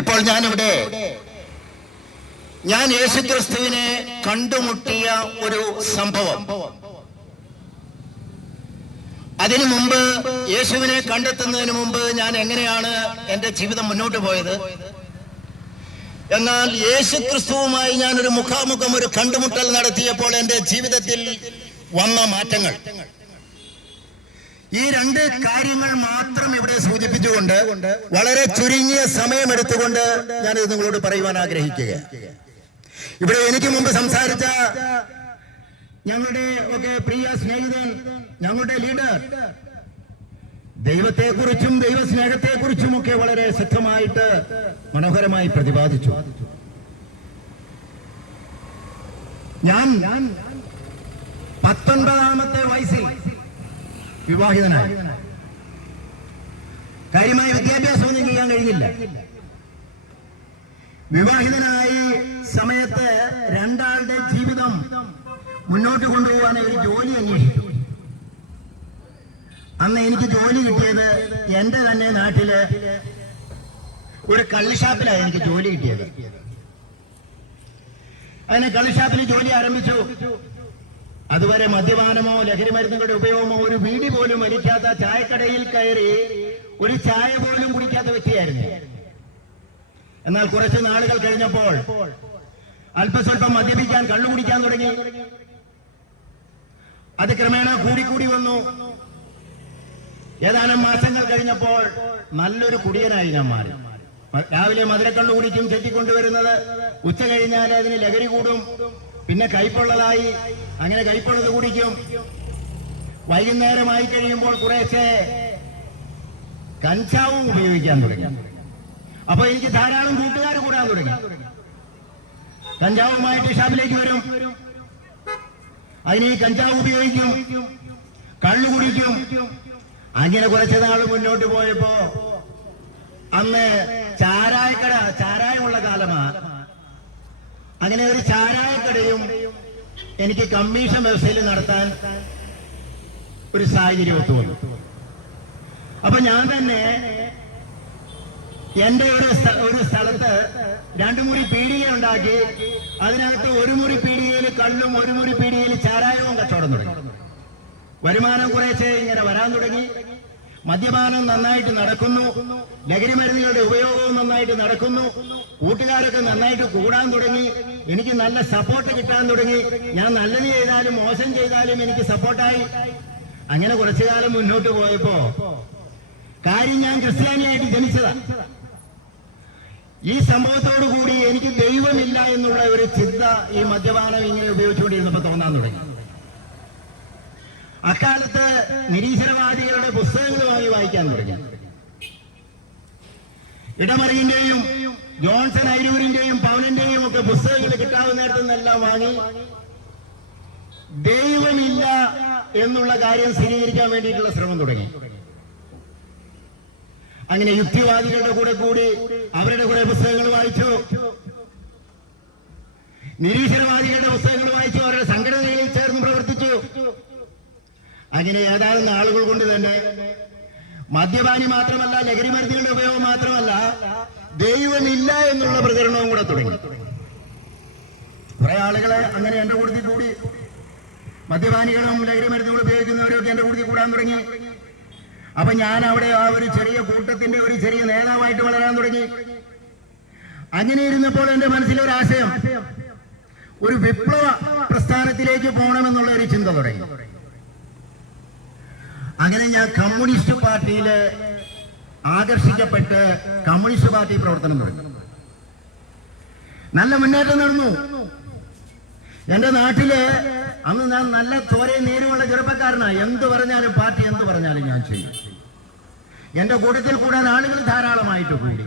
ഇപ്പോൾ ഞാൻ യേശുക്രിസ്തുവിനെ കണ്ടുമുട്ടിയ ഒരു സംഭവം, അതിനു മുമ്പ്, യേശുവിനെ കണ്ടെത്തുന്നതിന് മുമ്പ് ഞാൻ എങ്ങനെയാണ് എൻ്റെ ജീവിതം മുന്നോട്ട് പോയത്, എന്നാൽ യേശുക്രിസ്തുവുമായി ഞാനൊരു മുഖാമുഖം, ഒരു കണ്ടുമുട്ടൽ നടത്തിയപ്പോൾ എൻ്റെ ജീവിതത്തിൽ വന്ന മാറ്റങ്ങൾ, ഈ രണ്ട് കാര്യങ്ങൾ മാത്രം ഇവിടെ സൂചിപ്പിച്ചുകൊണ്ട് വളരെ ചുരുങ്ങിയ സമയമെടുത്തുകൊണ്ട് ഞാനിത് നിങ്ങളോട് പറയുവാൻ ആഗ്രഹിക്കുക. ഇവിടെ എനിക്ക് മുമ്പ് സംസാരിച്ച ഞങ്ങളുടെ ഒക്കെ പ്രിയ സ്നേഹിതൻ, ഞങ്ങളുടെ ലീഡർ, ദൈവത്തെക്കുറിച്ചും ദൈവസ്നേഹത്തെക്കുറിച്ചും ഒക്കെ വളരെ ശക്തമായിട്ട് മനോഹരമായി പ്രതിപാദിച്ചു. ഞാൻ 19ാമത്തെ വയസ്സിൽ വിവാഹിതനായി. കാര്യമായ വിദ്യാഭ്യാസമൊന്നും ചെയ്യാൻ കഴിഞ്ഞില്ല. വിവാഹിതനായി സമയത്ത് രണ്ടാളുടെ ജീവിതം മുന്നോട്ട് കൊണ്ടുപോകാൻ ഒരു ജോലി അന്വേഷിച്ചു. അന്ന് എനിക്ക് ജോലി കിട്ടിയത് എന്റെ തന്നെ നാട്ടില് ഒരു കള്ളുഷാപ്പിലാണ് എനിക്ക് ജോലി കിട്ടിയത്. അങ്ങനെ കള്ളുഷാപ്പിൽ ജോലി ആരംഭിച്ചു. അതുവരെ മദ്യപാനമോ ലഹരി മരുന്നുകളുടെ ഉപയോഗമോ ഒരു വീടി പോലും വലിക്കാത്ത, ചായക്കടയിൽ കയറി ഒരു ചായ പോലും കുടിക്കാത്ത വ്യക്തിയായിരുന്നു. എന്നാൽ കുറച്ച് നാളുകൾ കഴിഞ്ഞപ്പോൾ അല്പസ്വല്പം മദ്യപിക്കാൻ, കള്ളു കുടിക്കാൻ തുടങ്ങി. അത് ക്രമേണ കൂടിക്കൂടി വന്നു. ഏതാനും മാസങ്ങൾ കഴിഞ്ഞപ്പോൾ നല്ലൊരു കുടിയനായി ഞാൻ മാറി. രാവിലെ മധുരക്കള്ളു കുടിക്കും ചെത്തിക്കൊണ്ടുവരുന്നത്, ഉച്ച കഴിഞ്ഞാൽ അതിന് ലഹരി കൂടും, പിന്നെ കയ്പുള്ളതായി, അങ്ങനെ കയ്പുള്ളത് കുടിക്കും. വൈകുന്നേരമായി കഴിയുമ്പോൾ കുറേശ്ശെ കഞ്ചാവും ഉപയോഗിക്കാൻ തുടങ്ങി. അപ്പൊ എനിക്ക് ധാരാളം കൂട്ടുകാർ കൂടാൻ തുടങ്ങി. കഞ്ചാവുമായിട്ട് ഷാപ്പിലേക്ക് വരും, അതിന് ഈ കഞ്ചാവ് ഉപയോഗിക്കും, കള്ളു കുടിക്കും. അങ്ങനെ കുറച്ച് നാൾ മുന്നോട്ട് പോയപ്പോ അന്ന് ചാരായക്കട, ചാരായമുള്ള കാലമാണ്. അങ്ങനെ ഒരു ചാരായക്കടയും എനിക്ക് കമ്മീഷൻ വ്യവസ്ഥയിൽ നടത്താൻ ഒരു സാഹചര്യം ഒത്തുവന്നു. അപ്പൊ ഞാൻ തന്നെ എന്റെ ഒരു സ്ഥലത്ത് 2 മുറി പീടിക ഉണ്ടാക്കി. അതിനകത്ത് 1 മുറി പീടികയിൽ കള്ളും 1 മുറി പീടികയിൽ ചാരായവും കച്ചവടം തുടങ്ങി. വരുമാനം കുറേശ്ശെ ഇങ്ങനെ വരാൻ തുടങ്ങി. മദ്യപാനം നന്നായിട്ട് നടക്കുന്നു, ലഹരി മരുന്നുകളുടെ ഉപയോഗവും നന്നായിട്ട് നടക്കുന്നു, കൂട്ടുകാരൊക്കെ നന്നായിട്ട് കൂടാൻ തുടങ്ങി, എനിക്ക് നല്ല സപ്പോർട്ട് കിട്ടാൻ തുടങ്ങി. ഞാൻ നല്ലത് ചെയ്താലും മോശം ചെയ്താലും എനിക്ക് സപ്പോർട്ടായി. അങ്ങനെ കുറച്ചു കാലം മുന്നോട്ട് പോയപ്പോ, കാര്യം ഞാൻ ക്രിസ്ത്യാനിയായിട്ട് ജനിച്ചതാ, ഈ സംഭവത്തോടു കൂടി എനിക്ക് ദൈവമില്ല എന്നുള്ള ഒരു ചിന്ത ഈ മദ്യപാനം ഇങ്ങനെ ഉപയോഗിച്ചുകൊണ്ടിരുന്നപ്പോ തോന്നാൻ തുടങ്ങി. അക്കാലത്ത് നിരീശ്വരവാദികളുടെ പുസ്തകങ്ങളുമായി വായിക്കാൻ തുടങ്ങി. ഇടമറിയിന്റെയും ജോൺസൺ ഐരൂരിന്റെയും പൗലന്റെയും ഒക്കെ പുസ്തകങ്ങൾ കിട്ടാവുന്നിടത്തു നിന്നെല്ലാം വാങ്ങി ദൈവമില്ല എന്നുള്ള കാര്യം സ്ഥിരീകരിക്കാൻ വേണ്ടിയിട്ടുള്ള ശ്രമം തുടങ്ങി. അങ്ങനെ യുക്തിവാദികളുടെ കൂടെ കൂടി അവരുടെ കുറെ പുസ്തകങ്ങൾ വായിച്ചു, നിരീശ്വരവാദികളുടെ പുസ്തകങ്ങൾ വായിച്ചു, അവരുടെ സംഘടനയിൽ ചേർന്ന് പ്രവർത്തിച്ചു. അങ്ങനെ ഏതാനും നാളുകൾ കൊണ്ട് തന്നെ മദ്യപാനി മാത്രമല്ല, ലഹരി മരുന്നുകളുടെ ഉപയോഗം മാത്രമല്ല, ദൈവമില്ല എന്നുള്ള പ്രചരണവും കൂടെ തുടങ്ങി. കുറെ ആളുകളെ അങ്ങനെ എന്റെ കൂട്ടത്തിൽ കൂടി, മദ്യപാനികളും ലഹരി മരുന്നുകൾ ഉപയോഗിക്കുന്നവരൊക്കെ എന്റെ കൂട്ടത്തിൽ കൂടാൻ തുടങ്ങി. അപ്പൊ ഞാൻ അവിടെ ആ ഒരു ചെറിയ കൂട്ടത്തിന്റെ ഒരു ചെറിയ നേതാവായിട്ട് വളരാൻ തുടങ്ങി. അങ്ങനെ ഇരുന്നപ്പോൾ എന്റെ മനസ്സിലൊരാശയം, ഒരു വിപ്ലവ പ്രസ്ഥാനത്തിലേക്ക് പോകണമെന്നുള്ള ഒരു ചിന്ത തുടങ്ങി. അങ്ങനെ ഞാൻ കമ്മ്യൂണിസ്റ്റ് പാർട്ടിയില് ആകർഷിക്കപ്പെട്ട് കമ്മ്യൂണിസ്റ്റ് പാർട്ടി പ്രവർത്തനം തുടങ്ങി. നല്ല മുന്നേറ്റം നടന്നു. എന്റെ നാട്ടില് അന്ന് ഞാൻ നല്ല ചോരയും നീരുമുള്ള ചെറുപ്പക്കാരനാണ്. എന്ത് പറഞ്ഞാലും പാർട്ടി എന്ത് പറഞ്ഞാലും ഞാൻ ചെയ്യും. എന്റെ കൂട്ടത്തിൽ കൂടാൻ ആളുകൾ ധാരാളമായിട്ട് കൂടി.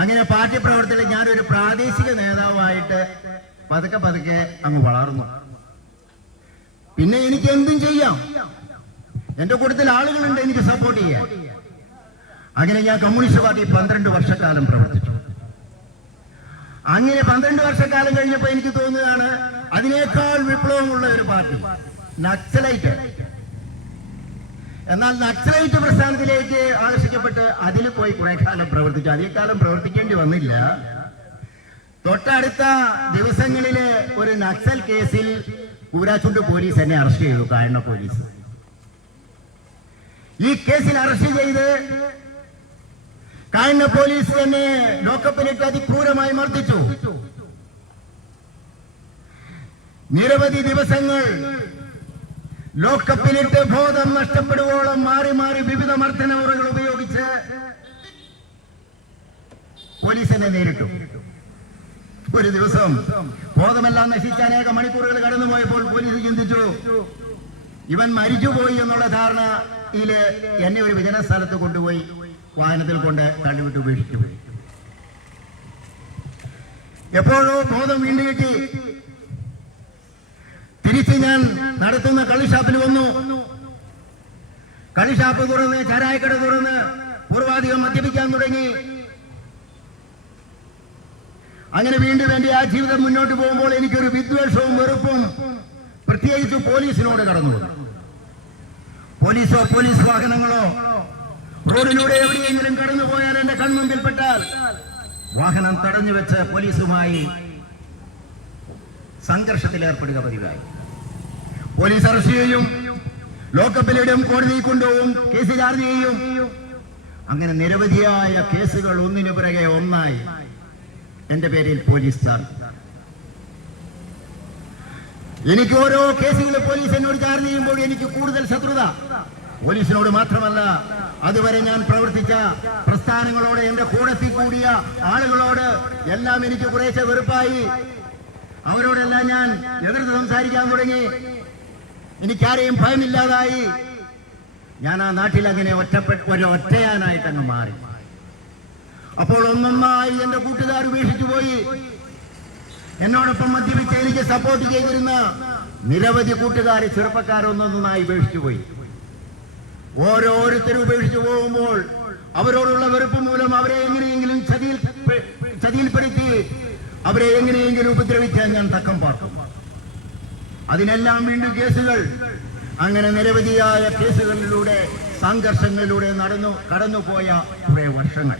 അങ്ങനെ പാർട്ടി പ്രവർത്തനം ഞാനൊരു പ്രാദേശിക നേതാവായിട്ട് പതുക്കെ പതുക്കെ അങ്ങ് വളർന്നു. പിന്നെ എനിക്ക് എന്തും ചെയ്യാം, എന്റെ കൂട്ടത്തിൽ ആളുകളുണ്ട് എനിക്ക് സപ്പോർട്ട് ചെയ്യാൻ. അങ്ങനെ ഞാൻ കമ്മ്യൂണിസ്റ്റ് പാർട്ടി 12 വർഷക്കാലം പ്രവർത്തിച്ചു. അങ്ങനെ 12 വർഷക്കാലം കഴിഞ്ഞപ്പോൾ എനിക്ക് തോന്നുകയാണ് അതിനേക്കാൾ വിപ്ലവമുള്ള ഒരു പാർട്ടി, നക്സലൈറ്റ്. എന്നാൽ നക്സലൈറ്റ് പ്രസ്ഥാനത്തിലേക്ക് ആകർഷിക്കപ്പെട്ട് അതിൽ പോയി കുറെ കാലം പ്രവർത്തിച്ചു. അധിക കാലം പ്രവർത്തിക്കേണ്ടി വന്നില്ല. തൊട്ടടുത്ത ദിവസങ്ങളിലെ ഒരു നക്സൽ കേസിൽ കൂരാച്ചുണ്ട് പോലീസ് എന്നെ അറസ്റ്റ് ചെയ്തു. കായണ്ണ പോലീസ് ഈ കേസിൽ അറസ്റ്റ് ചെയ്ത് കായണ്ണ പോലീസ് എന്നെ ലോക്കപ്പിലിട്ട് അതിക്രൂരമായി മർദ്ദിച്ചു. നിരവധി ദിവസങ്ങൾ ലോക്കപ്പിലിട്ട് ബോധം നഷ്ടപ്പെടുവോളം മാറി മാറി വിവിധ മർദ്ദനമുറകൾ ഉപയോഗിച്ച് പോലീസ് എന്നെ നേരിട്ടു. ഒരു ദിവസം ബോധമെല്ലാം നശിച്ച അനേക മണിക്കൂറുകൾ കടന്നുപോയപ്പോൾ പോലീസ് ചിന്തിച്ചു, ഇവൻ മരിച്ചുപോയി എന്നുള്ള ധാരണയില് എന്നെ ഒരു വിജന സ്ഥലത്ത് കൊണ്ടുപോയി വാഹനത്തിൽ കൊണ്ട് കണ്ടുവിട്ട് ഉപേക്ഷിച്ചു. എപ്പോഴോ ബോധം വീണ്ടും കിട്ടി. തിരിച്ച് ഞാൻ നടത്തുന്ന കള്ളിഷാപ്പിൽ വന്നു. കള്ളിഷാപ്പ് തുറന്ന്, ചാരായക്കട തുറന്ന് പൂർവാധികം മദ്യപിക്കാൻ തുടങ്ങി. അങ്ങനെ വീണ്ടും എന്റെ ആ ജീവിതം മുന്നോട്ട് പോകുമ്പോൾ എനിക്കൊരു വിദ്വേഷവും വെറുപ്പും പ്രത്യേകിച്ച് പോലീസിനോട് കടന്നു. പോലീസോ പോലീസ് വാഹനങ്ങളോ റോഡിലൂടെ എവിടെയെങ്കിലും കടന്നു പോയാൽ എന്റെ കൺമുമ്പിൽപ്പെട്ടാൽ വാഹനം തടഞ്ഞു വെച്ച് പോലീസുമായി സംഘർഷത്തിലേർപ്പെടുക പതിവായി. പോലീസ് അറസ്റ്റ് ചെയ്യും, ലോക്കപ്പിലിടും, കോടതിയിൽ കൊണ്ടുപോകും, കേസ് ചാർജ് ചെയ്യും. അങ്ങനെ നിരവധിയായ കേസുകൾ ഒന്നിനു പിറകെ ഒന്നായി എന്റെ പേരിൽ പോലീസ് ചാർജ്. എനിക്ക് ഓരോ കേസുകൾ പോലീസ് എന്നോട് ചാർജ് ചെയ്യുമ്പോൾ എനിക്ക് കൂടുതൽ ശത്രുത. പോലീസിനോട് മാത്രമല്ല, അതുവരെ ഞാൻ പ്രവർത്തിച്ച പ്രസ്ഥാനങ്ങളോട്, എന്റെ കൂടത്തിൽ കൂടിയ ആളുകളോട് എല്ലാം എനിക്ക് കുറേശ്ശെ വെറുപ്പായി. അവരോടെല്ലാം ഞാൻ എതിർത്ത് സംസാരിക്കാൻ തുടങ്ങി. എനിക്കാരെയും ഭയമില്ലാതായി. ഞാൻ ആ നാട്ടിൽ അങ്ങനെ ഒറ്റയാനായിട്ടങ്ങ് മാറി. അപ്പോൾ ഒന്നൊന്നായി എന്റെ കൂട്ടുകാർ ഉപേക്ഷിച്ചു പോയി. എന്നോടൊപ്പം മദ്യപിച്ച് എനിക്ക് സപ്പോർട്ട് ചെയ്തിരുന്ന നിരവധി കൂട്ടുകാരെ, ചെറുപ്പക്കാരൊന്നൊന്നായി ഉപേക്ഷിച്ചു പോയി. ഓരോരുത്തരും ഉപേക്ഷിച്ചു പോകുമ്പോൾ അവരോടുള്ള വെറുപ്പ് മൂലം അവരെ എങ്ങനെയെങ്കിലും ചതിയിൽപ്പെടുത്തി അവരെ എങ്ങനെയെങ്കിലും ഉപദ്രവിക്കാൻ ഞാൻ തക്കം പാർക്കും. അതിനെല്ലാം വീണ്ടും കേസുകൾ. അങ്ങനെ നിരവധിയായ കേസുകളിലൂടെ, സംഘർഷങ്ങളിലൂടെ കടന്നുപോയ കുറെ വർഷങ്ങൾ.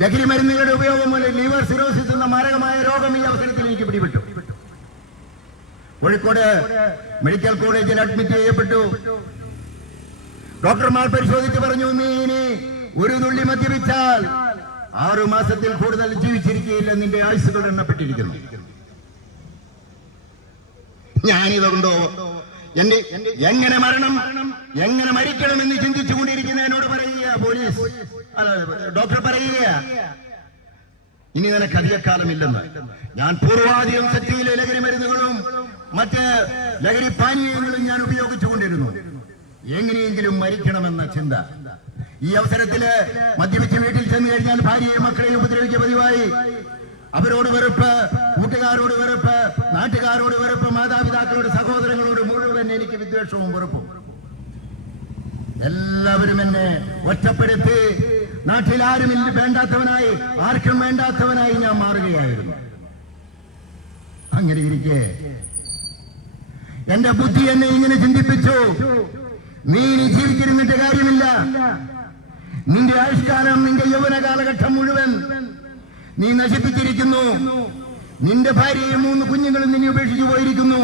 ലഹരി മരുന്നുകളുടെ ഉപയോഗം മൂലം ലിവർ സിറോസിസ് എന്ന മാരകമായ രോഗം ഈ അവസരത്തിൽ എനിക്ക് പിടിപെട്ടു. കോഴിക്കോട് മെഡിക്കൽ കോളേജിൽ അഡ്മിറ്റ് ചെയ്യപ്പെട്ടു. ഡോക്ടർമാർ പരിശോധിച്ച് പറഞ്ഞു, നീ ഇനി ഒരു തുള്ളി മദ്യപിച്ചാൽ 6 മാസത്തിൽ കൂടുതൽ ജീവിച്ചിരിക്കുകയില്ല, നിന്റെ ആയുസ്സുകൾ എണ്ണപ്പെട്ടിരിക്കുന്നു. ഞാനിതുകൊണ്ടോ എങ്ങനെ മരിക്കണമെന്ന് ചിന്തിച്ചുകൊണ്ടിരിക്കുന്ന എന്നോട് പറയുക പോലീസ്, ഡോക്ടർ പറയുക, ഇനി നിനക്ക് അധികകാലമില്ലെന്ന്. ഞാൻ പൂർവാധികം ശക്തിയിലെ ലഹരി മരുന്നുകളും മറ്റ് ലഹരി പാനീയങ്ങളും ഞാൻ ഉപയോഗിച്ചുകൊണ്ടിരുന്നു. എങ്ങനെയെങ്കിലും മരിക്കണമെന്ന ചിന്ത. ഈ അവസരത്തില് മദ്യപിച്ച് വീട്ടിൽ ചെന്ന് കഴിഞ്ഞാൽ ഭാര്യയും മക്കളെയും ഉപദ്രവിക്കുക പതിവായി. അവരോട് വെറുപ്പ്, കൂട്ടുകാരോട് വെറുപ്പ്, നാട്ടുകാരോട് വെറുപ്പ്, മാതാപിതാക്കളോട്, സഹോദരങ്ങളോട് മുഴുവൻ എനിക്ക് വിദ്വേഷവും വെറുപ്പും. എല്ലാവരും എന്നെ ഒറ്റപ്പെടുത്തി നാട്ടിൽ ആരും വേണ്ടാത്തവനായി, ആർക്കും വേണ്ടാത്തവനായി ഞാൻ മാറുകയായിരുന്നു. അങ്ങനെ ഇരിക്കെ എന്റെ ബുദ്ധി എന്നെ ഇങ്ങനെ ചിന്തിപ്പിച്ചു, നീ ഇനി ജീവിച്ചിരുന്നിട്ട് കാര്യമില്ല. നിന്റെ ആയുഷ്കാലം, നിന്റെ യൗവന കാലഘട്ടം മുഴുവൻ നീ നശിപ്പിച്ചിരിക്കുന്നു. നിന്റെ ഭാര്യയും 3 കുഞ്ഞുങ്ങളും നിന്നെ ഉപേക്ഷിച്ചു പോയിരിക്കുന്നു.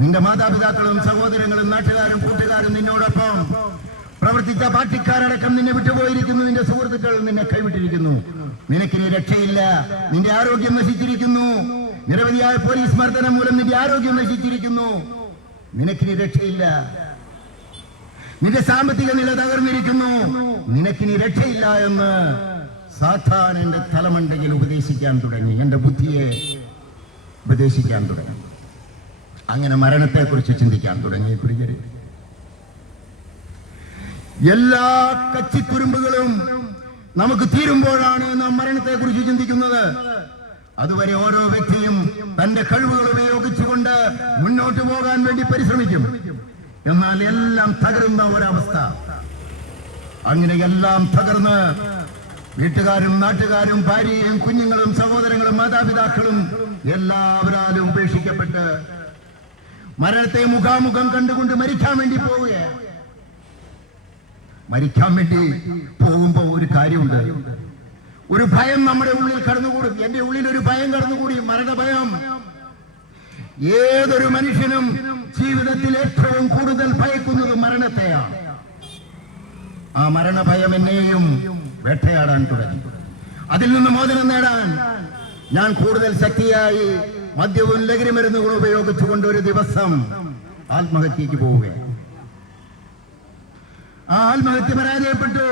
നിന്റെ മാതാപിതാക്കളും സഹോദരങ്ങളും നാട്ടുകാരും കൂട്ടുകാരും നിന്നോടൊപ്പം പ്രവർത്തിച്ച പാർട്ടിക്കാരടക്കം നിന്നെ വിട്ടുപോയിരിക്കുന്നു. നിന്റെ സുഹൃത്തുക്കൾ നിന്നെ കൈവിട്ടിരിക്കുന്നു. നിനക്കിനി രക്ഷയില്ല. നിന്റെ ആരോഗ്യം നശിച്ചിരിക്കുന്നു. നിരവധിയായ പോലീസ് മർദ്ദനം മൂലം നിന്റെ ആരോഗ്യം നശിച്ചിരിക്കുന്നു. നിനക്കിനി രക്ഷയില്ല. നിന്റെ സാമ്പത്തിക നില തകർന്നിരിക്കുന്നു. നിനക്കിനി രക്ഷയില്ല എന്ന് സാത്താൻ എന്റെ തലമണ്ടയിൽ ഉപദേശിക്കാൻ തുടങ്ങി. എന്റെ ബുദ്ധിയെ ഉപദേശിക്കാൻ തുടങ്ങി. അങ്ങനെ മരണത്തെക്കുറിച്ച് ചിന്തിക്കാൻ തുടങ്ങി. പ്രിയരെ, എല്ലാ കച്ചിക്കുരുമ്പുകളും നമുക്ക് തീരുമ്പോഴാണ് നാം മരണത്തെക്കുറിച്ച് ചിന്തിക്കുന്നത്. അതുവരെ ഓരോ വ്യക്തിയും തന്റെ കഴിവുകൾ ഉപയോഗിച്ചുകൊണ്ട് മുന്നോട്ട് പോകാൻ വേണ്ടി പരിശ്രമിക്കും. എന്നാൽ എല്ലാം തകരുന്ന ഒരവസ്ഥ. അങ്ങനെ എല്ലാം തകർന്ന് വീട്ടുകാരും നാട്ടുകാരും ഭാര്യയും കുഞ്ഞുങ്ങളും സഹോദരങ്ങളും മാതാപിതാക്കളും എല്ലാവരും ഉപേക്ഷിക്കപ്പെട്ട് മരണത്തെ മുഖാമുഖം കണ്ടുകൊണ്ട് മരിക്കാൻ വേണ്ടി പോവുകയാണ്. മരിക്കാൻ വേണ്ടി പോകുമ്പോ ഒരു കാര്യമുണ്ട്, ഒരു ഭയം നമ്മുടെ ഉള്ളിൽ കടന്നുകൂടും. എന്റെ ഉള്ളിൽ ഒരു ഭയം കടന്നുകൂടി, മരണഭയം. ഏതൊരു മനുഷ്യനും ജീവിതത്തിൽ ഏറ്റവും കൂടുതൽ ഭയക്കുന്നത് മരണത്തെയാണ്. ആ മരണഭയം എന്നെയും വേട്ടയാടാൻ തുടങ്ങി. അതിൽ നിന്ന് മോചനം നേടാൻ ഞാൻ കൂടുതൽ ശക്തിയായി മദ്യവും ലഹരി മരുന്നുകളും ഉപയോഗിച്ചുകൊണ്ട് ഒരു ദിവസം ആത്മഹത്യക്ക് പോവുകയാണ്. ആ ആത്മഹത്യ പരാജയപ്പെട്ടു.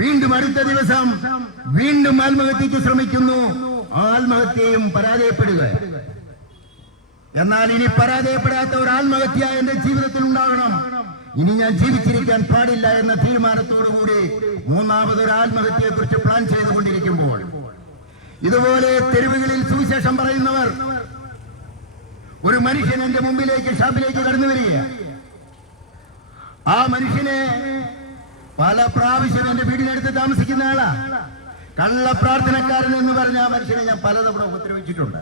വീണ്ടും അടുത്ത ദിവസം വീണ്ടും ആത്മഹത്യക്ക് ശ്രമിക്കുന്നു. ആത്മഹത്യയും പരാജയപ്പെടുക. എന്നാൽ ഇനി പരാജയപ്പെടാത്ത ഒരു ആത്മഹത്യ എന്റെ ജീവിതത്തിൽ ഉണ്ടാകണം. ഇനി ഞാൻ ജീവിച്ചിരിക്കാൻ പാടില്ല എന്ന തീരുമാനത്തോടുകൂടി മൂന്നാമതൊരു ആത്മഹത്യയെ കുറിച്ച് പ്ലാൻ ചെയ്തുകൊണ്ടിരിക്കുമ്പോൾ ഇതുപോലെ തെരുവുകളിൽ സുവിശേഷം പറയുന്നവർ ഒരു മനുഷ്യൻ എന്റെ മുമ്പിലേക്ക് ഷാപ്പിലേക്ക് കടന്നു വരികയാണ്. ആ മനുഷ്യനെ പല പ്രാവശ്യം എന്റെ വീടിനടുത്ത് താമസിക്കുന്ന ആളാ. കള്ളപ്രാർത്ഥനക്കാരൻ എന്ന് പറഞ്ഞ ആ മനുഷ്യനെ ഞാൻ പലതവണ ഉപദ്രവിച്ചിട്ടുണ്ട്.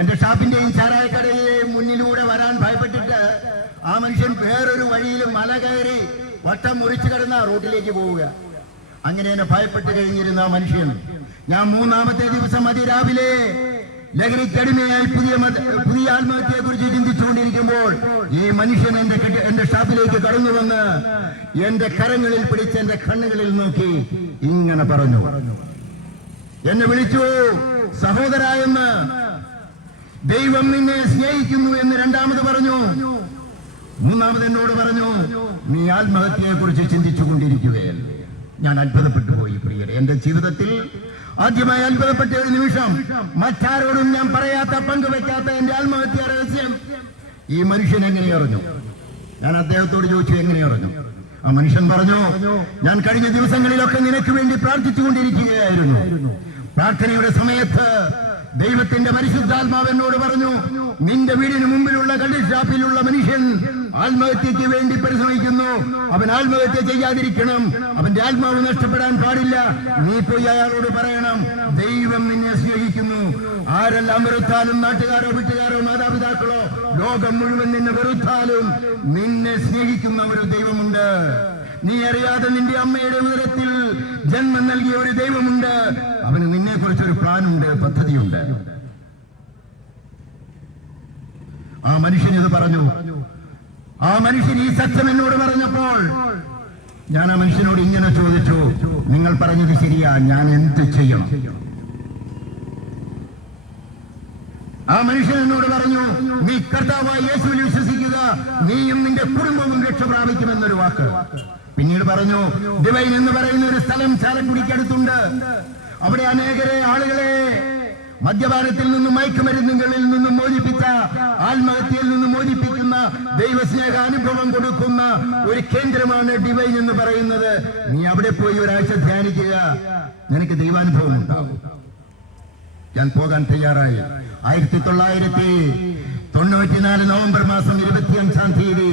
എന്റെ ഷാപ്പിന്റെയും ചാരായക്കടയിലെയും മുന്നിലൂടെ വരാൻ ഭയപ്പെട്ടിട്ട് ആ മനുഷ്യൻ വേറൊരു വഴിയിൽ മല കയറി വട്ടം മുറിച്ചു കിടന്ന റോട്ടിലേക്ക് പോവുക. അങ്ങനെ എന്നെ ഭയപ്പെട്ട് കഴിഞ്ഞിരുന്ന ആ മനുഷ്യൻ ഞാൻ മൂന്നാമത്തെ ദിവസം അതിരാവിലെ ലഹരിക്കടിമയായി പുതിയ ആത്മഹത്യയെ കുറിച്ച് ചിന്തിച്ചുകൊണ്ടിരിക്കുമ്പോൾ ഈ മനുഷ്യൻ എന്റെ ഷാപ്പിലേക്ക് കടന്നു വന്ന് എന്റെ കരങ്ങളിൽ പിടിച്ച് എന്റെ കണ്ണുകളിൽ നോക്കി ഇങ്ങനെ പറഞ്ഞു, എന്നെ വിളിച്ചു സഹോദര എന്ന്. ദൈവം നിന്നെ സ്നേഹിക്കുന്നു എന്ന് രണ്ടാമത് പറഞ്ഞു. മൂന്നാമത് എന്നോട് പറഞ്ഞു, നീ ആത്മഹത്യയെ കുറിച്ച് ചിന്തിച്ചു കൊണ്ടിരിക്കുകയല്ലേ. ഞാൻ അത്ഭുതപ്പെട്ടു പോയി പ്രിയരെ. എന്റെ ജീവിതത്തിൽ ആദ്യമായി അത്ഭുതപ്പെട്ട ഒരു നിമിഷം, മറ്റാരോടും ഞാൻ പറയാത്ത പങ്കുവെക്കാത്ത എന്റെ ആത്മഹത്യ രഹസ്യം ഈ മനുഷ്യൻ എങ്ങനെ അറിഞ്ഞു? ഞാൻ അദ്ദേഹത്തോട് ചോദിച്ചു, എങ്ങനെ അറിഞ്ഞു? ആ മനുഷ്യൻ പറഞ്ഞു, ഞാൻ കഴിഞ്ഞ ദിവസങ്ങളിലൊക്കെ നിനക്ക് വേണ്ടി പ്രാർത്ഥിച്ചുകൊണ്ടിരിക്കുകയായിരുന്നു. പ്രാർത്ഥനയുടെ സമയത്ത് ദൈവത്തിന്റെ പരിശുദ്ധാത്മാവ് എന്നോട് പറഞ്ഞു, നിന്റെ വീടിന് മുമ്പിലുള്ള കള്ള് ഷാപ്പിലുള്ള മനുഷ്യൻ ആത്മഹത്യക്ക് വേണ്ടി പരിശ്രമിക്കുന്നു. അവൻ ആത്മഹത്യ ചെയ്യാതിരിക്കണം. അവന്റെ ആത്മാവ് നഷ്ടപ്പെടാൻ പാടില്ല. നീ പോയി അയാളോട് പറയണം, ദൈവം നിന്നെ സ്നേഹിക്കുന്നു. ആരെല്ലാം വെറുത്താലും, നാട്ടുകാരോ വീട്ടുകാരോ മാതാപിതാക്കളോ ലോകം മുഴുവൻ നിന്നെ വെറുത്താലും, നിന്നെ സ്നേഹിക്കുന്ന ഒരു ദൈവമുണ്ട്. നീ അറിയാതെ നിന്റെ അമ്മയുടെ ഉദരത്തിൽ ജന്മം നൽകിയ ഒരു ദൈവമുണ്ട്. അവന് നിന്നെ കുറിച്ചൊരു പ്ലാനുണ്ട്, പദ്ധതിയുണ്ട്. ആ മനുഷ്യൻ ഇത് പറഞ്ഞു. ആ മനുഷ്യൻ ഈ സത്യം എന്നോട് പറഞ്ഞപ്പോൾ ഞാൻ ആ മനുഷ്യനോട് ഇങ്ങനെ ചോദിച്ചു, നിങ്ങൾ പറഞ്ഞത് ശരിയാ, ഞാൻ എന്ത് ചെയ്യണം? ആ മനുഷ്യൻ എന്നോട് പറഞ്ഞു, നീ കർത്താവായ യേശുവിൽ വിശ്വസിക്കുക, നീയും നിന്റെ കുടുംബവും രക്ഷ പ്രാപിക്കുമെന്നൊരു വാക്ക്. പിന്നീട് പറഞ്ഞു, ഡിവൈൻ എന്ന് പറയുന്ന ഒരു സ്ഥലം ചാലക്കുടിക്കടുത്തുണ്ട്. അവിടെ അനേകരെ ആളുകളെ മദ്യപാനത്തിൽ നിന്നും മയക്കുമരുന്നുകളിൽ നിന്നും മോചിപ്പിച്ച, ആത്മഹത്യയിൽ നിന്നും മോചിപ്പിക്കുന്ന, ദൈവസ്നേഹ അനുഭവം കൊടുക്കുന്ന ഒരു കേന്ദ്രമാണ് ഡിവൈൻ എന്ന് പറയുന്നത്. നീ അവിടെ പോയി ഒരാഴ്ച ധ്യാനിക്കുക, നിനക്ക് ദൈവാനുഭവം ഉണ്ടാവും. ഞാൻ പോകാൻ തയ്യാറായി. 1994 നവംബർ മാസം 25-ാം തീയതി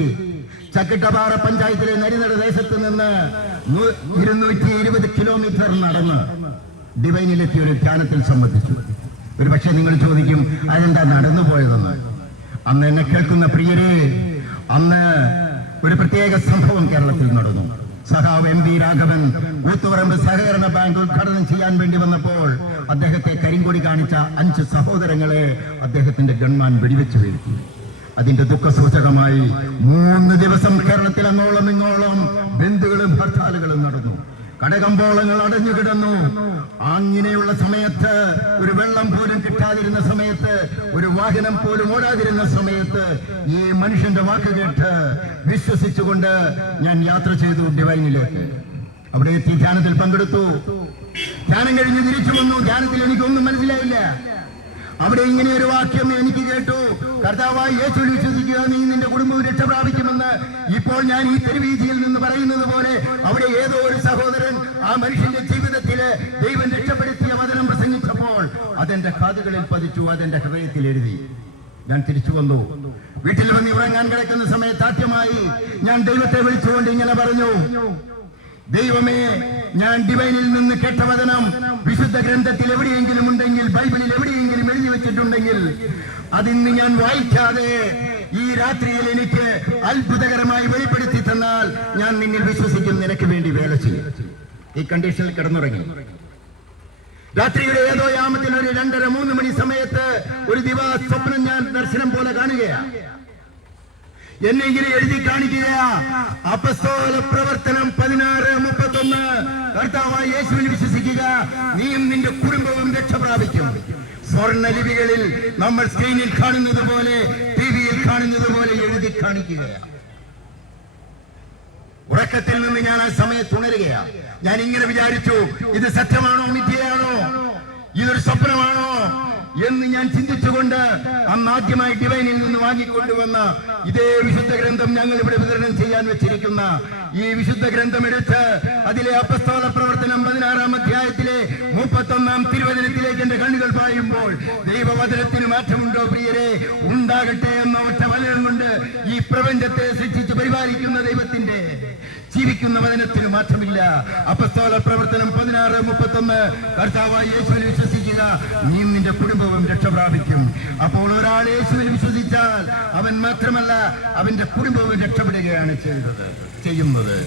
ചക്കിട്ടപ്പാറ പഞ്ചായത്തിലെ നരിനട ദേശത്ത് നിന്ന് 220 കിലോമീറ്റർ നടന്ന് ഡിവൈനിലെത്തിയ ഒരു ധ്യാനത്തിൽ സംബന്ധിച്ചു. ഒരു പക്ഷേ നിങ്ങൾ ചോദിക്കും, അതെന്താ നടന്നു പോയതെന്ന്. അന്ന് എന്നെ കേൾക്കുന്ന പ്രിയരെ, അന്ന് ഒരു പ്രത്യേക സംഭവം കേരളത്തിൽ നടന്നു. സഖാവ് MP രാഘവൻ ഊത്തുപറമ്പ് സഹകരണ ബാങ്ക് ഉദ്ഘാടനം ചെയ്യാൻ വേണ്ടി വന്നപ്പോൾ അദ്ദേഹത്തെ കരിങ്കൊടി കാണിച്ച 5 സഹോദരങ്ങളെ അദ്ദേഹത്തിന്റെ ഗൺമാൻ വെടിവെച്ച് വീഴ്ത്തി. അതിന്റെ ദുഃഖസൂചകമായി 3 ദിവസം കേരളത്തിൽ അങ്ങോളം ഇങ്ങോളം ബന്ധുക്കളും ഹർത്താലുകളും നടന്നു. കടകമ്പോളങ്ങൾ അടഞ്ഞു കിടന്നു. അങ്ങനെയുള്ള സമയത്ത്, ഒരു വെള്ളം പോലും കിട്ടാതിരുന്ന സമയത്ത്, ഒരു വാഹനം പോലും ഓടാതിരുന്ന സമയത്ത് ഈ മനുഷ്യന്റെ വാക്ക് കേട്ട് വിശ്വസിച്ചുകൊണ്ട് ഞാൻ യാത്ര ചെയ്തു ഡിവൈനിലേക്ക്. അവിടെ എത്തി ധ്യാനത്തിൽ പങ്കെടുത്തു. ധ്യാനം കഴിഞ്ഞ് തിരിച്ചു വന്നു. ധ്യാനത്തിൽ എനിക്കൊന്നും മനസ്സിലായില്ല. അവിടെ ഇങ്ങനെ ഒരു വാക്യം എനിക്ക് കേട്ടു, കർത്താവായ യേശുവിൽ വിശ്വസിക്കുക, നീ നിന്റെ കുടുംബം രക്ഷ പ്രാപിക്കുമെന്ന്. ഇപ്പോൾ ഞാൻ ഈ തെരുവീതിയിൽ നിന്ന് പറയുന്നത് പോലെ അവിടെ ഏതോ ഒരു സഹോദരൻ ആ മനുഷ്യന്റെ ജീവിതത്തില് ദൈവം രക്ഷപ്പെടുത്തിയ വചനം പ്രസംഗിച്ചപ്പോൾ അതെന്റെ കാതുകളിൽ പതിച്ചു, അതെന്റെ ഹൃദയത്തിൽ എഴുതി. ഞാൻ തിരിച്ചു വന്നു. വീട്ടിൽ വന്ന് ഉറങ്ങാൻ കിടക്കുന്ന സമയത്ത് ആദ്യമായി ഞാൻ ദൈവത്തെ വിളിച്ചുകൊണ്ട് ഇങ്ങനെ പറഞ്ഞു, ദൈവമേ, ഞാൻ ഡിവൈനിൽ നിന്ന് കേട്ട വചനം വിശുദ്ധ ഗ്രന്ഥത്തിൽ എവിടെയെങ്കിലും ഉണ്ടെങ്കിൽ, ബൈബിളിൽ എവിടെയെങ്കിലും എഴുതി വെച്ചിട്ടുണ്ടെങ്കിൽ അതിന്ന് ഞാൻ വായിക്കാതെ ഈ രാത്രിയിൽ എനിക്ക് അത്ഭുതകരമായി വെളിപ്പെടുത്തി തന്നാൽ ഞാൻ നിന്നിൽ വിശ്വസിക്കും, നിനക്ക് വേണ്ടി വേല ചെയ്യും. ഈ കണ്ടീഷനിൽ കിടന്നുറങ്ങി. രാത്രിയുടെ ഏതോ യാമത്തിൽ ഒരു 2:30-3 മണി സമയത്ത് ഒരു സ്വപ്നം ഞാൻ ദർശനം പോലെ കാണുകയാണ്. എന്നെ ഇങ്ങനെ എഴുതി കാണിക്കുകയാ, അപ്പസ്തോല പ്രവർത്തനം 16:31, കർത്താവായ യേശുവിൽ വിശ്വസിക്കുക, നീയും നിന്റെ കുടുംബവും രക്ഷ പ്രാപിക്കും. സ്വർണ്ണ ലിപികളിൽ നമ്മൾ സ്ക്രീനിൽ കാണുന്നത് പോലെ, ടിവിയിൽ കാണുന്നത് പോലെ എഴുതി കാണിക്കുകയാണ്. ഉറക്കത്തിൽ നിന്ന് ഞാൻ ആ സമയത്ത് ഉണരുകയാണ്. ഞാൻ ഇങ്ങനെ വിചാരിച്ചു, ഇത് സത്യമാണോ മിഥ്യയാണോ, ഇതൊരു സ്വപ്നമാണോ എന്ന് ഞാൻ ചിന്തിച്ചുകൊണ്ട് അന്ന് ആദ്യമായി ഡിവൈനിൽ നിന്ന് വാങ്ങിക്കൊണ്ടുവന്ന ഇതേ വിശുദ്ധ ഗ്രന്ഥം ഞങ്ങൾ ഇവിടെ വിതരണം ചെയ്യാൻ വെച്ചിരിക്കുന്ന ഈ വിശുദ്ധ ഗ്രന്ഥം എടുത്ത് അതിലെ അപ്പസ്തോല പ്രവർത്തനം 16-ാം അധ്യായത്തിലെ 31-ാം തിരുവചനത്തിലേക്ക് എന്റെ കണ്ണുകൾ പായുമ്പോൾ ദൈവവചനത്തിന് മാറ്റമുണ്ടോ പ്രിയരെ? ഉണ്ടാകട്ടെ എന്ന ഒറ്റ വചനം കൊണ്ട് ഈ പ്രപഞ്ചത്തെ സൃഷ്ടിച്ച് പരിപാലിക്കുന്ന ദൈവത്തിന്റെ ജീവിക്കുന്ന വചനത്തിന് മാറ്റമില്ല. അപ്പസ്തോല പ്രവർത്തനം 16:31, കർത്താവായ യേശുവിൽ വിശ്വസിക്കുക, നീയും നിന്റെ കുടുംബവും രക്ഷ പ്രാപിക്കും. അപ്പോൾ ഒരാൾ യേശുവിൽ വിശ്വസിച്ചാൽ അവൻ മാത്രമല്ല അവന്റെ കുടുംബവും രക്ഷപ്പെടുകയാണ് ചെയ്യുന്നത്.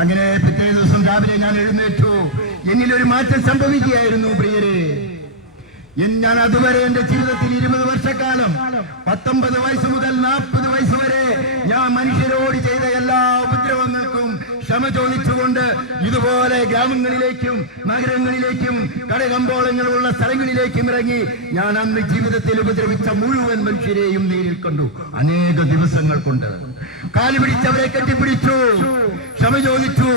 അങ്ങനെ പിറ്റേ ദിവസം രാവിലെ ഞാൻ എഴുന്നേറ്റു. എന്നിലൊരു മാറ്റം സംഭവിക്കുകയായിരുന്നു പ്രിയരെ. ഞാൻ അതുവരെ എന്റെ ജീവിതത്തിൽ 20 വർഷക്കാലം 19 വയസ്സ് മുതൽ 40 വയസ്സ് വരെ ഞാൻ മനുഷ്യരോട് ചെയ്ത എല്ലാ ഉപദ്രവങ്ങൾക്കും ക്ഷമ ചോദിച്ചുകൊണ്ട് ഇതുപോലെ ഗ്രാമങ്ങളിലേക്കും നഗരങ്ങളിലേക്കും കടകമ്പോളങ്ങളുള്ള സ്ഥലങ്ങളിലേക്കും ഇറങ്ങി ഞാൻ അന്ന് ജീവിതത്തിൽ ഉപദ്രവിച്ച മുഴുവൻ മനുഷ്യരെയും നേരിൽ കണ്ടു. അനേക ദിവസങ്ങൾ കൊണ്ട് കാലു പിടിച്ചവരെ കെട്ടിപ്പിടിച്ചു, ക്ഷമ ചോദിച്ചു.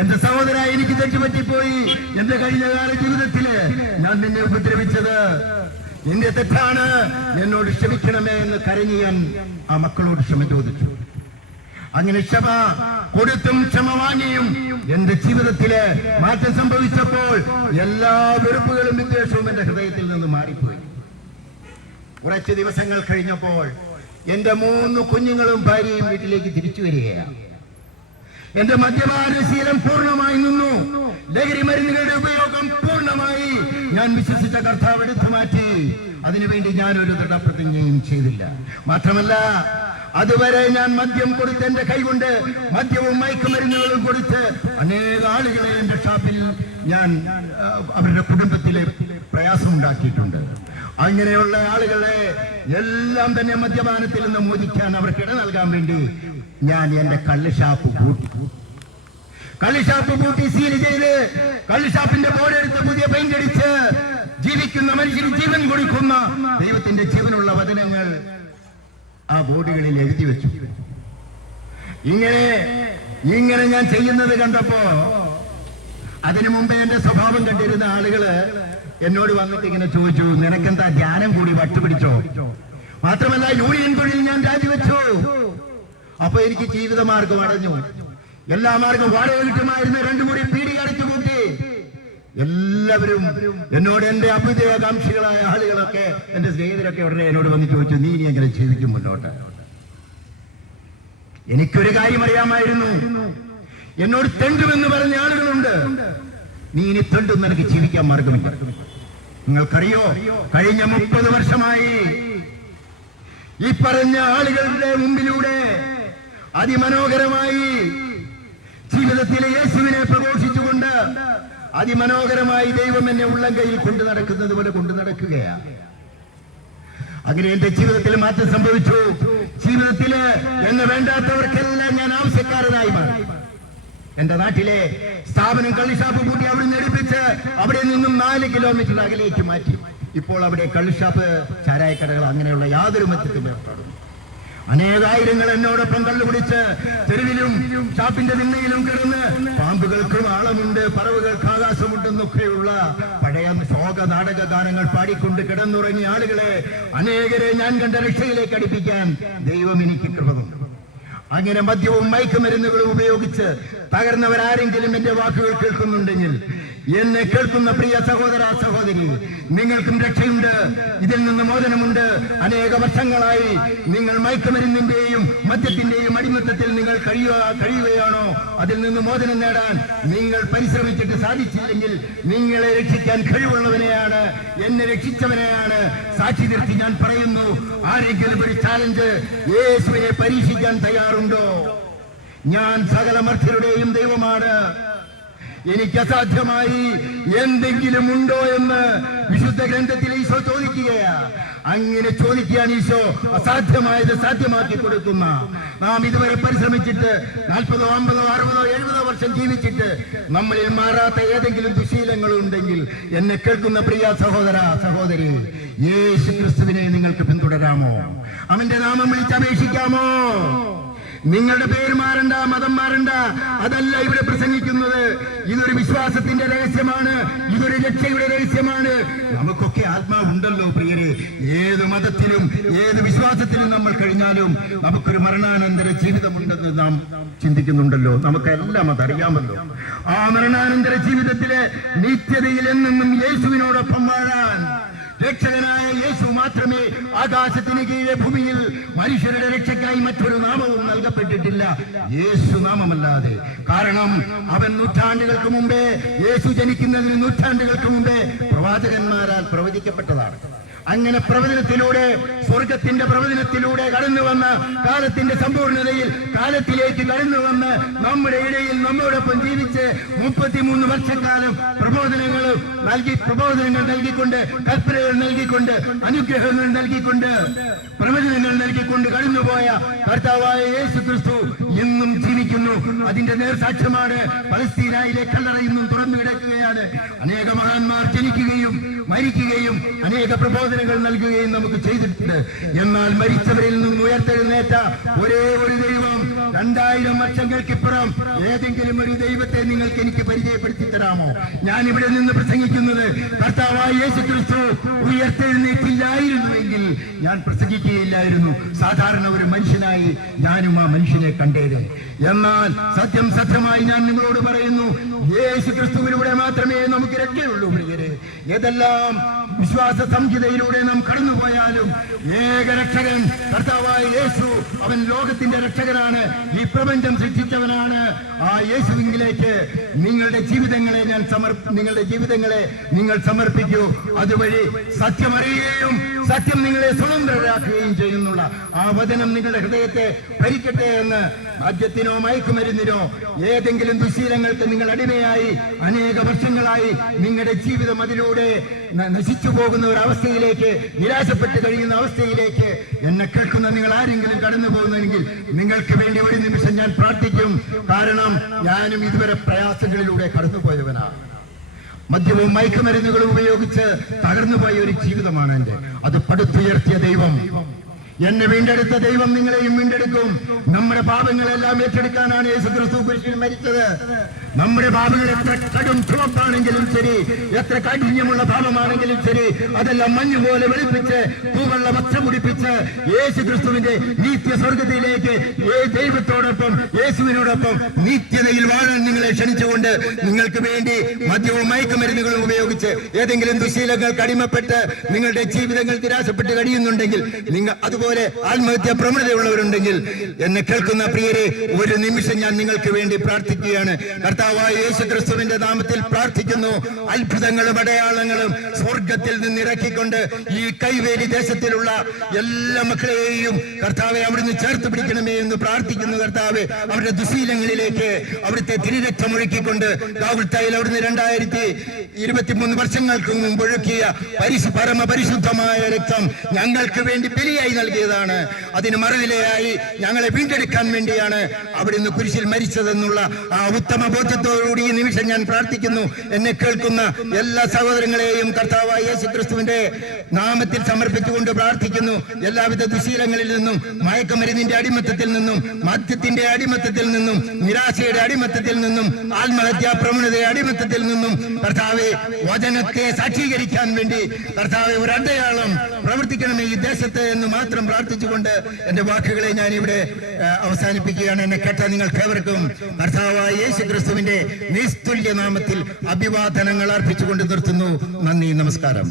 എന്റെ സഹോദര, എനിക്ക് തെറ്റുപറ്റിപ്പോയി. എന്റെ കഴിഞ്ഞകാല ജീവിതത്തില് ഞാൻ നിന്നെ ഉപദ്രവിച്ചത് നിന്റെ തെറ്റാണ്, എന്നോട് ക്ഷമിക്കണമേ എന്ന് കരഞ്ഞ് ഞാൻ ആ മക്കളോട് ക്ഷമ ചോദിച്ചു. അങ്ങനെ ക്ഷമ കൊടുത്തും ക്ഷമ വാങ്ങിയും എന്റെ ജീവിതത്തില് മാറ്റം സംഭവിച്ചപ്പോൾ എല്ലാ വെറുപ്പുകളും വിദ്വേഷവും എന്റെ ഹൃദയത്തിൽ നിന്ന് മാറിപ്പോയി. കുറച്ച് ദിവസങ്ങൾ കഴിഞ്ഞപ്പോൾ എന്റെ 3 കുഞ്ഞുങ്ങളും ഭാര്യയും വീട്ടിലേക്ക് തിരിച്ചു വരികയാണ്. എന്റെ മദ്യപാനശീലം പൂർണ്ണമായി നിന്നു. ലഹരി മരുന്നുകളുടെ ഉപയോഗം പൂർണ്ണമായി ഞാൻ വിശ്വസിച്ച കർത്താവ് എടുത്തു മാറ്റി. അതിനുവേണ്ടി ഞാൻ ഒരു ദൃഢപ്രതിജ്ഞയും ചെയ്തില്ല. മാത്രമല്ല, അതുവരെ ഞാൻ മദ്യം കൊടുത്ത് എന്റെ കൈകൊണ്ട് മദ്യവും മയക്കുമരുന്നുകളും കൊടുത്ത് അനേക ആളുകളെ എന്റെ ഷാപ്പിൽ ഞാൻ അവരുടെ കുടുംബത്തിലെ പ്രയാസം ഉണ്ടാക്കിയിട്ടുണ്ട്. അങ്ങനെയുള്ള ആളുകളെ എല്ലാം തന്നെ മദ്യപാനത്തിൽ നിന്ന് മോചിക്കാൻ അവർക്ക് ഇട നൽകാൻ വേണ്ടി ഞാൻ എന്റെ കള്ളുഷാപ്പ് പൂട്ടി സീൽ ചെയ്ത് കള്ളുഷാപ്പിന്റെ ബോർഡെടുത്ത് പുതിയ പെയിന്റ് അടിച്ച് ജീവിക്കുന്ന മനുഷ്യന് ജീവൻ കൊടുക്കുന്ന ദൈവത്തിന്റെ ജീവനുള്ള വചനങ്ങൾ ആ ബോർഡുകളിൽ എഴുതി വെച്ചു. ഇങ്ങനെ ഞാൻ ചെയ്യുന്നത് കണ്ടപ്പോ അതിനു മുമ്പേ എന്റെ സ്വഭാവം കണ്ടിരുന്ന ആളുകള് എന്നോട് വന്നിട്ട് ഇങ്ങനെ ചോദിച്ചു, നിനക്കെന്താ ധ്യാനം കൂടി വട്ടുപിടിച്ചോ? മാത്രമല്ല, യൂണിയൻ തൊഴിൽ ഞാൻ രാജിവെച്ചു. അപ്പൊ എനിക്ക് ജീവിതമാർഗം അടഞ്ഞു. എല്ലാ മാർഗം വാടക കിട്ടുമായിരുന്ന 2 മുറി പീടി അടച്ചു കൂട്ടി. എല്ലാവരും എന്നോട്, എന്റെ അഭ്യുദയകാംക്ഷികളായ ആളുകളൊക്കെ, എന്റെ സ്നേഹിതരൊക്കെ ഉടനെ എന്നോട് വന്ന് ചോദിച്ചു, നീ ഇനി എങ്ങനെ ജീവിക്കും മുന്നോട്ട്? എനിക്കൊരു കാര്യം അറിയാമായിരുന്നു, എന്നോട് തെണ്ടുമെന്ന് പറഞ്ഞ ആളുകളുണ്ട്. നീ ഇനി തെണ്ടും, നിനക്ക് ജീവിക്കാൻ മാർഗമില്ല. നിങ്ങൾക്കറിയോ, കഴിഞ്ഞ 30 വർഷമായി ഈ പറഞ്ഞ ആളുകളുടെ മുമ്പിലൂടെ അതിമനോഹരമായി ജീവിതത്തിലെ യേശുവിനെ പ്രഘോഷിച്ചുകൊണ്ട് അതിമനോഹരമായി ദൈവം എന്നെ ഉള്ളം കയ്യിൽ കൊണ്ടു നടക്കുന്നത് പോലെ കൊണ്ടു നടക്കുകയാണ്. അങ്ങനെ എന്റെ ജീവിതത്തിൽ മാറ്റം സംഭവിച്ചു. ജീവിതത്തില് എന്ന് വേണ്ടാത്തവർക്കെല്ലാം ഞാൻ ആവശ്യക്കാരനായി മാറി. എന്റെ നാട്ടിലെ സ്ഥാപനം കള്ളുഷാപ്പ് കൂട്ടി അവിടെ എടുപ്പിച്ച് അവിടെ നിന്നും 4 കിലോമീറ്റർ അകലേക്ക് മാറ്റി. ഇപ്പോൾ അവിടെ കള്ളുഷാപ്പ്, ചാരായക്കടകൾ അങ്ങനെയുള്ള യാതൊരു മറ്റത്തിലും ഏർപ്പെടുന്നു. അനേകായിരങ്ങൾ എന്നോടൊപ്പം കള്ളുപിടിച്ച് തെരുവിലും ഷാപ്പിന്റെ നിന്നയിലും കിടന്ന് പാമ്പുകൾക്കും ആളമുണ്ട്, പറവുകൾക്ക് ആകാശമുണ്ടെന്നൊക്കെയുള്ള പഴയ ശോക നാടക ഗാനങ്ങൾ പാടിക്കൊണ്ട് കിടന്നുറങ്ങിയ ആളുകളെ അനേകരെ ഞാൻ കണ്ട രക്ഷയിലേക്ക് അടുപ്പിക്കാൻ ദൈവം എനിക്ക് കൃപ തന്നു. അങ്ങനെ മദ്യവും മയക്കുമരുന്നുകളും ഉപയോഗിച്ച് തകർന്നവരാരെങ്കിലും എന്റെ വാക്കുകൾ കേൾക്കുന്നുണ്ടെങ്കിൽ എന്നെ കേൾക്കുന്ന പ്രിയ സഹോദര സഹോദരി, നിങ്ങൾക്കും രക്ഷയുണ്ട്, ഇതിൽ നിന്ന് മോചനമുണ്ട്. അനേക വർഷങ്ങളായി നിങ്ങൾ മയക്കുമരുന്നിന്റെയും മദ്യത്തിന്റെയും അടിമത്തത്തിൽ നിങ്ങൾ കഴിയുകയാണോ? അതിൽ നിന്ന് മോചനം നേടാൻ നിങ്ങൾ പരിശ്രമിച്ചിട്ട് സാധിച്ചില്ലെങ്കിൽ നിങ്ങളെ രക്ഷിക്കാൻ കഴിവുള്ളവനെയാണ്, എന്നെ രക്ഷിച്ചവനെയാണ് സാക്ഷി നിർത്തി ഞാൻ പറയുന്നു. ആരെങ്കിലും ഒരു ചാലഞ്ച്, യേശുവിനെ പരീക്ഷിക്കാൻ തയ്യാറുണ്ടോ? ഞാൻ സകല മർത്യരുടെയും ദൈവമാണ്, എനിക്ക് അസാധ്യമായി എന്തെങ്കിലും ഉണ്ടോ എന്ന് വിശുദ്ധ ഗ്രന്ഥത്തിൽ ഈശോ ചോദിക്കുകയാ. അങ്ങനെ ചോദിക്കാൻ ഈശോ അസാധ്യമായത് സാധ്യമാക്കി കൊടുക്കുന്ന, നാം ഇതുവരെ പരിശ്രമിച്ചിട്ട് 40, 50, 60, 70 വർഷം ജീവിച്ചിട്ട് നമ്മളിൽ മാറാത്ത ഏതെങ്കിലും ദുശീലങ്ങൾ ഉണ്ടെങ്കിൽ എന്നെ കേൾക്കുന്ന പ്രിയ സഹോദര സഹോദരി, യേശു ക്രിസ്തുവിനെ നിങ്ങൾക്ക് പിന്തുടരാമോ? അവന്റെ നാമം വിളിച്ചപേക്ഷിക്കാമോ? നിങ്ങളുടെ പേര് മാറണ്ട, മതം മാറണ്ട, അതല്ല ഇവിടെ പ്രസംഗിക്കുന്നത്. ഇതൊരു വിശ്വാസത്തിന്റെ രഹസ്യമാണ്, ഇതൊരു രക്ഷയുടെ രഹസ്യമാണ്. നമുക്കൊക്കെ ആത്മാവുണ്ടല്ലോ പ്രിയരെ. ഏത് മതത്തിലും ഏത് വിശ്വാസത്തിലും നമ്മൾ കഴിഞ്ഞാലും നമുക്കൊരു മരണാനന്തര ജീവിതമുണ്ടെന്ന് നാം ചിന്തിക്കുന്നുണ്ടല്ലോ. നമുക്കെല്ലാം അതറിയാമല്ലോ. ആ മരണാനന്തര ജീവിതത്തിലെ നിത്യതയിൽ എന്നെന്നും യേശുവിനോടൊപ്പം വാഴാൻ രക്ഷകനായ യേശു മാത്രമേ ആകാശത്തിന് കീഴെ ഭൂമിയിൽ മനുഷ്യരുടെ രക്ഷയ്ക്കായി മറ്റൊരു നാമവും നൽകപ്പെട്ടിട്ടില്ല, യേശു നാമമല്ലാതെ. കാരണം അവൻ നൂറ്റാണ്ടുകൾക്ക് മുമ്പേ, യേശു ജനിക്കുന്നതിന് നൂറ്റാണ്ടുകൾക്ക് മുമ്പേ പ്രവാചകന്മാരാൽ പ്രവചിക്കപ്പെട്ടതാണ്. അങ്ങനെ പ്രവചനത്തിലൂടെ, സ്വർഗത്തിന്റെ പ്രവചനത്തിലൂടെ കടന്നു വന്ന കാലത്തിന്റെ സമ്പൂർണതയിൽ കാലത്തിലേക്ക് കടന്നു വന്ന് നമ്മുടെ ഇടയിൽ നമ്മോടൊപ്പം ജീവിച്ച് 33 വർഷക്കാലം പ്രബോധനങ്ങൾ നൽകിക്കൊണ്ട്, കൽപ്പനകൾ നൽകിക്കൊണ്ട്, അനുഗ്രഹങ്ങൾ നൽകിക്കൊണ്ട്, പ്രവചനങ്ങൾ നൽകിക്കൊണ്ട് കടന്നുപോയ കർത്താവായ യേശു ക്രിസ്തു ഇന്നും ജീവിക്കുന്നു. അതിന്റെ നേർസാക്ഷ്യമാണ് പലസ്തീനയിലെ കല്ലറ ഇന്നും തുറന്നു കിടക്കുകയാണ്. അനേക മഹാന്മാർ ജനിക്കുകയും മരിക്കുകയും അനേക പ്രബോധനങ്ങൾ നൽകുകയും നമുക്ക് ചെയ്തിട്ടുണ്ട്. എന്നാൽ മരിച്ചവരിൽ നിന്നും ഉയർത്തെഴുന്നേറ്റ ഒരേ ഒരു ദൈവം, 2000 വർഷങ്ങൾക്കിപ്പുറം ഏതെങ്കിലും ഒരു ദൈവത്തെ നിങ്ങൾക്ക് എനിക്ക് പരിചയപ്പെടുത്തി തരാമോ? ഞാൻ ഇവിടെ നിന്ന് പ്രസംഗിക്കുന്നത് കർത്താവായ യേശു ക്രിസ്തു ഉയർത്തെഴുന്നേറ്റില്ലായിരുന്നുവെങ്കിൽ ഞാൻ പ്രസംഗിക്കുകയില്ലായിരുന്നു. സാധാരണ ഒരു മനുഷ്യനായി ഞാനും ആ മനുഷ്യനെ കണ്ടേത്. എന്നാൽ സത്യമായി ഞാൻ നിങ്ങളോട് പറയുന്നു, യേശു ക്രിസ്തുവിലൂടെ മാത്രമേ നമുക്ക് രക്ഷയുള്ളൂ പ്രിയരെ. ഏതെല്ലാം വിശ്വാസ സംഹിതയിലൂടെ നാം കടന്നുപോയാലും ഏകരക്ഷകൻ കർത്താവായ യേശു, അവൻ ലോകത്തിന്റെ രക്ഷകനാണ്, ഈ പ്രപഞ്ചം സൃഷ്ടിച്ചവനാണ്. ആ യേശുവിലേക്ക് നിങ്ങളുടെ ജീവിതങ്ങളെ നിങ്ങൾ സമർപ്പിക്കൂ. അതുവഴി സത്യം അറിയുകയും സത്യം നിങ്ങളെ സ്വതന്ത്രരാക്കുകയും ചെയ്യുന്നുള്ള ആ വചനം നിങ്ങളുടെ ഹൃദയത്തെ ഭരിക്കട്ടെ എന്ന്. മദ്യത്തിനോ മയക്കുമരുന്നിനോ ഏതെങ്കിലും ദുശീലങ്ങൾക്ക് നിങ്ങൾ അടിമയായി അനേക വർഷങ്ങളായി നിങ്ങളുടെ ജീവിതം അതിലൂടെ നശിച്ചു പോകുന്ന ഒരു അവസ്ഥയിലേക്ക്, നിരാശപ്പെട്ട് കഴിയുന്ന അവസ്ഥയിലേക്ക് എന്നെ കേൾക്കുന്ന നിങ്ങൾ ആരെങ്കിലും കടന്നു പോകുന്നെങ്കിൽ നിങ്ങൾക്ക് വേണ്ടി ഒരു നിമിഷം ഞാൻ പ്രാർത്ഥിക്കും. കാരണം ഞാനും ഇതുവരെ പ്രയാസങ്ങളിലൂടെ കടന്നുപോയവനാണ്. മദ്യവും മയക്കുമരുന്നുകളും ഉപയോഗിച്ച് തകർന്നുപോയ ഒരു ജീവിതമാണ് എന്റെ. അത് പടുത്തുയർത്തിയ ദൈവം, എന്നെ വീണ്ടെടുത്ത ദൈവം നിങ്ങളെയും വീണ്ടെടുക്കും. നമ്മുടെ പാപങ്ങളെല്ലാം ഏറ്റെടുക്കാനാണ് യേശു ക്രിസ്തു കുരിശിൽ മരിച്ചത്. നമ്മുടെ പാപങ്ങൾ എത്ര കടും ചുവപ്പാണെങ്കിലും ശരി, എത്ര കാഠിന്യമുള്ള പാപമാണെങ്കിലും ശരി, അതെല്ലാം മഞ്ഞുപോലെ വെളുപ്പിച്ച് പൂവെള്ള വസ്ത്രം മുടിപ്പിച്ച് യേശു ക്രിസ്തുവിന്റെ നിത്യ സ്വർഗത്തിലേക്ക് ദൈവത്തോടൊപ്പം യേശുവിനോടൊപ്പം നിത്യതയിൽ വാഴാൻ നിങ്ങളെ ക്ഷണിച്ചുകൊണ്ട്, നിങ്ങൾക്ക് വേണ്ടി മദ്യവും മയക്കുമരുന്നുകളും ഉപയോഗിച്ച് ഏതെങ്കിലും ദുശീലങ്ങൾക്ക് അടിമപ്പെട്ട് നിങ്ങളുടെ ജീവിതങ്ങൾ നിരാശപ്പെട്ട് കഴിയുന്നുണ്ടെങ്കിൽ, നിങ്ങൾ അതുപോലെ ആത്മഹത്യാ പ്രവണതയുള്ളവരുണ്ടെങ്കിൽ എന്നെ കേൾക്കുന്ന പ്രിയരെ, ഒരു നിമിഷം ഞാൻ നിങ്ങൾക്ക് വേണ്ടി പ്രാർത്ഥിക്കുകയാണ്. കർത്താവായ യേശു ക്രിസ്തുവിന്റെ നാമത്തിൽ പ്രാർത്ഥിക്കുന്നു. അത്ഭുതങ്ങളും അടയാളങ്ങളും സ്വർഗത്തിൽ നിന്ന് ഇറക്കിക്കൊണ്ട് ഈ കൈവേലി ദേശത്തിലുള്ള എല്ലാ മക്കളെയും കർത്താവെ അവിടുന്ന് ചേർത്ത് പിടിക്കണമേ എന്ന് പ്രാർത്ഥിക്കുന്നു. കർത്താവെ, അവരുടെ ദുശീലങ്ങളിലേക്ക് അവിടുത്തെ തിരുരക്തമൊഴുക്കിക്കൊണ്ട് കാവുൽത്തായിൽ അവിടുന്ന് 2023 വർഷങ്ങൾക്ക് മുമ്പ് ഒഴുക്കിയ പരമപരിശുദ്ധമായ രക്തം ഞങ്ങൾക്ക് വേണ്ടി ബലിയായി നൽകിയതാണ്. അതിന് മറുവിലയായി ഞങ്ങളെ വീണ്ടെടുക്കാൻ വേണ്ടിയാണ് അവിടുന്ന് കുരിശിൽ മരിച്ചതെന്നുള്ള ആ ഉത്തമ ബോധ്യത്തോടുകൂടി ഈ നിമിഷം ഞാൻ പ്രാർത്ഥിക്കുന്നു. എന്നെ കേൾക്കുന്ന എല്ലാ സഹോദരങ്ങളെയും കർത്താവായ യേശു ക്രിസ്തുവിന്റെ നാമത്തിൽ സമർപ്പിച്ചുകൊണ്ട് പ്രാർത്ഥിക്കുന്നു. എല്ലാവിധ ദുശീലങ്ങളിൽ നിന്നും, മയക്കുമരുന്നിന്റെ അടിമത്തത്തിൽ നിന്നും, മദ്യത്തിന്റെ അടിമത്തത്തിൽ നിന്നും, നിരാശയുടെ അടിമത്തത്തിൽ നിന്നും, ആത്മഹത്യാ പ്രവണതയുടെ അടിമത്തത്തിൽ നിന്നും കർത്താവെ, വചനത്തെ സാക്ഷീകരിക്കാൻ വേണ്ടി കർത്താവെ ഒരു അടയാളം പ്രവർത്തിക്കണമേ ഈ ദേശത്ത് എന്ന് മാത്രം പ്രാർത്ഥിച്ചുകൊണ്ട് എന്റെ വാക്കുകളെ ഞാൻ ഇവിടെ അവസാനിപ്പിക്കുകയാണ്. എന്നെ കേട്ട നിങ്ങൾക്കേവർക്കും കർത്താവായ യേശു ക്രിസ്തുവിന്റെ നിസ്തുല്യ നാമത്തിൽ അഭിവാദനങ്ങൾ അർപ്പിച്ചുകൊണ്ട് നിർത്തുന്നു. നന്ദി, നമസ്കാരം.